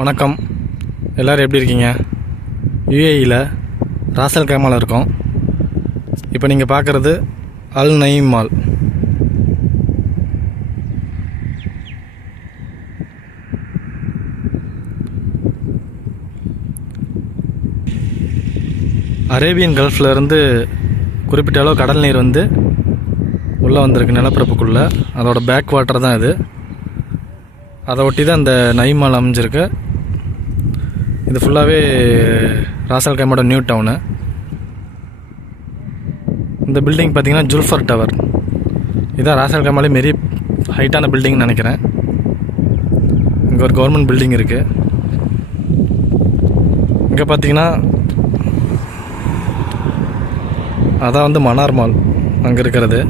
வணக்கம், எல்லோரும் எப்படி இருக்கீங்க? யுஏஇயில் ராசல் கைமாவில் இருக்கோம். இப்போ நீங்கள் பார்க்குறது அல் நயீம் மால். அரேபியன் கல்ஃபில் இருந்து குறிப்பிட்ட அளவு கடல் நீர் வந்து உள்ளே வந்திருக்கு நிலப்பரப்புக்குள்ளே. அதோட பேக் வாட்டர் தான் இது. அதை ஒட்டி தான் இந்த நயீம் மால் அமைஞ்சிருக்கு. இது ஃபுல்லாகவே ராசல் கைமாவோட நியூ டவுனு. இந்த பில்டிங் பார்த்திங்கன்னா ஜுல்ஃபர் டவர். இதுதான் ராசல் கைமாலே மாரி ஹைட்டான பில்டிங்னு நினைக்கிறேன். இங்கே ஒரு கவர்மெண்ட் பில்டிங் இருக்குது. இங்கே பார்த்திங்கன்னா அதான் வந்து மனார் மால் அங்கே இருக்கிறது.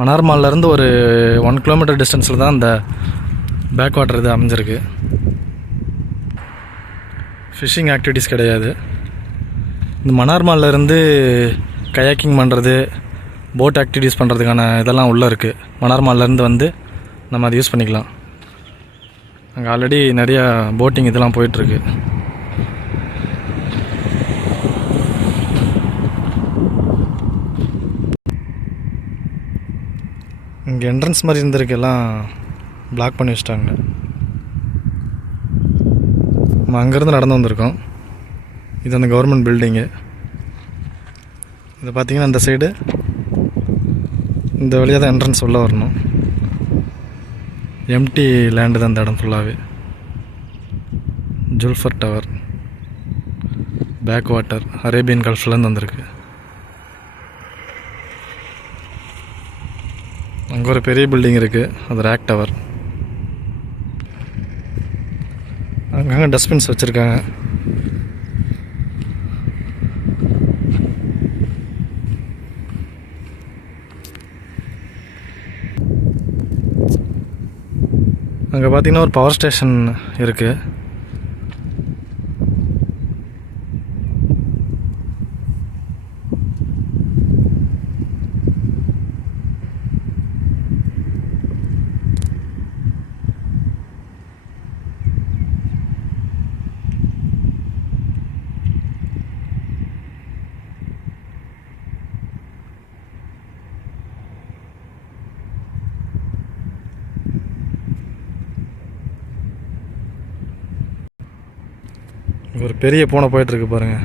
மனார் மால்லேருந்து ஒரு 1 கிலோமீட்டர் டிஸ்டன்ஸில் தான் இந்த பேக் வாட்டர் இது அமைஞ்சிருக்கு. ஃபிஷ்ஷிங் ஆக்டிவிட்டீஸ் கிடையாது. இந்த மனார் மால்லேருந்து கயாக்கிங் பண்ணுறது, போட் ஆக்டிவிட்டீஸ் பண்ணுறதுக்கான இதெல்லாம் உள்ளே இருக்குது. மனார் மால்லேருந்து வந்து நம்ம அதை யூஸ் பண்ணிக்கலாம். அங்கே ஆல்ரெடி நிறையா போட்டிங் இதெல்லாம் போயிட்டுருக்கு. இங்கே என்ட்ரன்ஸ் மாதிரி இருந்திருக்கு, எல்லாம் பிளாக் பண்ணி வச்சிட்டாங்க. நம்ம அங்கேருந்து நடந்து வந்திருக்கோம். இது அந்த கவர்மெண்ட் பில்டிங்கு. இதை பார்த்திங்கன்னா அந்த சைடு இந்த வழியாக தான் என்ட்ரன்ஸ் உள்ளே வரணும். எம்டி லேண்டு தான் இந்த இடம் ஃபுல்லாகவே. ஜுல்ஃபர் டவர், பேக் வாட்டர், அரேபியன் கல்ஃப்லேருந்து வந்திருக்கு. அங்கே ஒரு பெரிய பில்டிங் இருக்குது, அது ரேக் டவர். அங்கங்கே டஸ்ட்பின்ஸ் வச்சுருக்காங்க. அங்கே பார்த்திங்கன்னா ஒரு பவர் ஸ்டேஷன் இருக்குது. ஒரு பெரிய பூனை போயிட்டுருக்கு பாருங்கள்.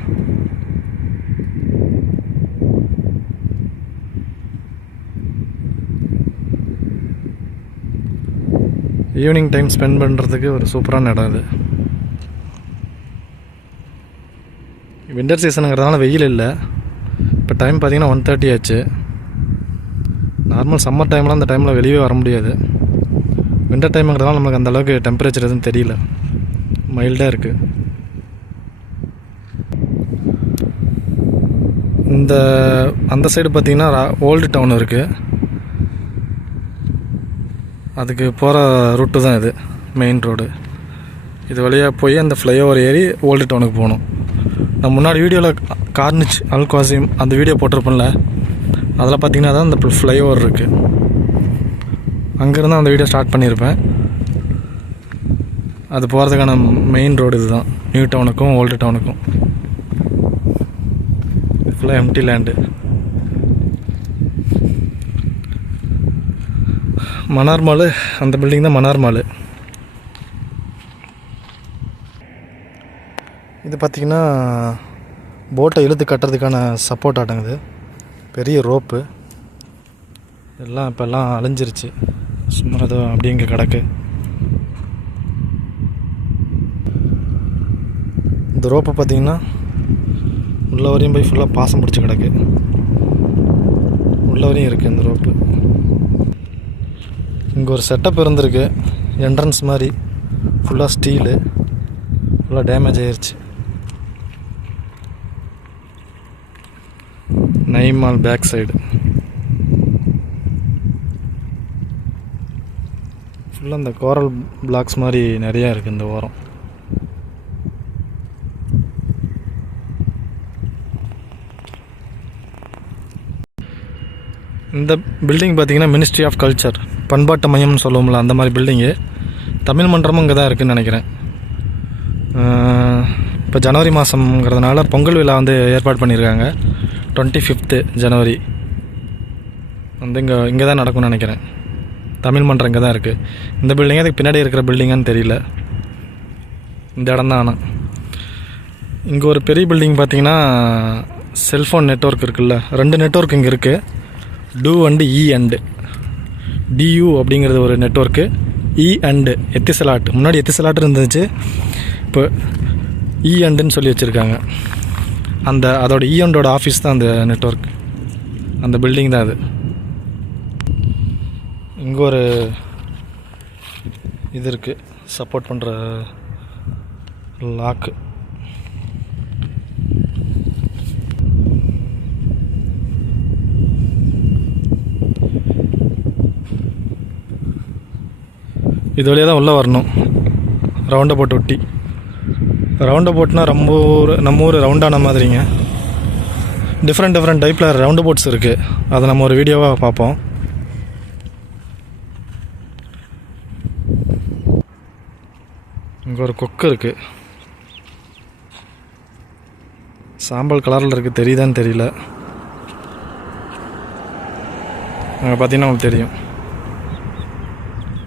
ஈவினிங் டைம் ஸ்பெண்ட் பண்ணுறதுக்கு ஒரு சூப்பரான இடம் இது. வின்டர் சீசனுங்கிறதுனால வெயில் இல்லை. இப்போ டைம் பார்த்திங்கன்னா 1:30 ஆச்சு. நார்மல் சம்மர் டைம்லாம் அந்த டைமில் வெளியே வர முடியாது. வின்டர் டைமுங்கிறதுனால நமக்கு அந்தளவுக்கு டெம்பரேச்சர் எதுவும் தெரியல, மைல்டாக இருக்குது. அந்த சைடு பார்த்திங்கன்னா ஓல்டு டவுன் இருக்குது. அதுக்கு போகிற ரூட்டு தான் இது, மெயின் ரோடு. இது வழியாக போய் அந்த ஃப்ளைஓவர் ஏறி ஓல்டு டவுனுக்கு போகணும். நான் முன்னாடி வீடியோவில் கார்னிச் அல் குவாசிம் அந்த வீடியோ போட்டிருப்பேன்ல, அதில் பார்த்திங்கன்னா தான் அந்த ஃப்ளைஓவர் இருக்குது. அங்கேருந்து அந்த வீடியோ ஸ்டார்ட் பண்ணியிருப்பேன். அது போகிறதுக்கான மெயின் ரோடு இது தான், நியூ டவுனுக்கும் ஓல்டு டவுனுக்கும். ஃபுல்லாக எம்டி லேண்டு. மனார் மால், அந்த பில்டிங் தான் மனார் மால். இது பார்த்திங்கன்னா போட்டை இழுத்து கட்டுறதுக்கான சப்போர்ட் ஆட்டங்குது. பெரிய ரோப்பு எல்லாம் இப்போல்லாம் அழிஞ்சிருச்சு, சும்மா அது அப்படி இங்கே கிடக்கு. இந்த ரோப்பை பார்த்திங்கன்னா உள்ள வரையும் போய் ஃபுல்லாக பாசம் பிடிச்சி கிடக்கு. உள்ள வரையும் இருக்குது இந்த ரோப்பு. இங்கே ஒரு செட்டப் இருந்திருக்கு, என்ட்ரன்ஸ் மாதிரி ஃபுல்லாக ஸ்டீலு, ஃபுல்லாக டேமேஜ் ஆயிடுச்சு. நயீம் மால் பேக் சைடு ஃபுல்லாக இந்த கோரல் பிளாக்ஸ் மாதிரி நிறையா இருக்குது இந்த ஓரம். இந்த பில்டிங் பார்த்திங்கன்னா மினிஸ்ட்ரி ஆஃப் கல்ச்சர், பண்பாட்டு மையம்னு சொல்லுவோம்ல, அந்த மாதிரி பில்டிங்கு. தமிழ் மன்றமும் இங்கே தான் இருக்குதுன்னு நினைக்கிறேன். இப்போ ஜனவரி மாதங்கிறதுனால பொங்கல் விழா வந்து ஏற்பாடு பண்ணியிருக்காங்க. 25th ஜனவரி வந்து இங்கே தான் நடக்கும்னு நினைக்கிறேன். தமிழ் மன்றம் இங்கே தான் இருக்குது. இந்த பில்டிங்கே அதுக்கு பின்னாடி இருக்கிற பில்டிங்கான்னு தெரியல. இந்த இடம் தான். ஆனால் இங்கே ஒரு பெரிய பில்டிங் பார்த்தீங்கன்னா செல்ஃபோன் நெட்வொர்க் இருக்குல்ல, 2 நெட்வொர்க் இங்கே இருக்குது. Two and E and due அப்படிங்கிறது ஒரு நெட்வொர்க்கு. இ அண்டு எத்திசலாட், முன்னாடி எத்திசலாட் இருந்துச்சு, இப்போ இ அண்டுன்னு சொல்லி வச்சுருக்காங்க. அதோட இ அண்டோட ஆஃபீஸ் தான் அந்த நெட்வொர்க், அந்த பில்டிங் தான் அது. இங்கே ஒரு இது இருக்குது, சப்போர்ட் பண்ணுற லாக்கு. இது வழியாக தான் உள்ளே வரணும், ரவுண்டை போட்டு ஒட்டி. ரவுண்டை போட்டுனா நம்ம ஊர் ரவுண்டான மாதிரிங்க. டிஃப்ரெண்ட் டைப்பில் ரவுண்டு போட்ஸ் இருக்குது. அதை நம்ம ஒரு வீடியோவாக பார்ப்போம். இங்கே ஒரு கொக்கு இருக்குது, சாம்பல் கலரில் இருக்குது, தெரியுதான்னு தெரியல. அங்கே பார்த்தீங்கன்னா உங்களுக்கு தெரியும்,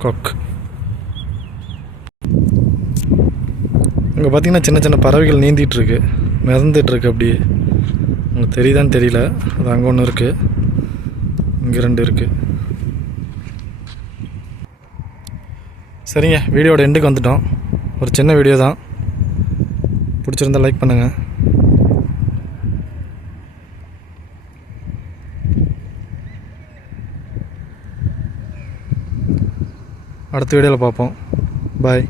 கொக்கு. இங்கே பார்த்தீங்கன்னா சின்ன சின்ன பறவைகள் நீந்திகிட்ருக்கு, மிதந்துட்டுருக்கு. அப்படியே உங்களுக்கு தெரியுதான்னு தெரியல. அது அங்கே ஒன்று இருக்குது, இங்கே 2 இருக்குது. சரிங்க, வீடியோட எண்டுக்கு வந்துட்டோம். ஒரு சின்ன வீடியோ தான், பிடிச்சிருந்தா லைக் பண்ணுங்கள். அடுத்த வீடியோவில் பார்ப்போம். பாய்.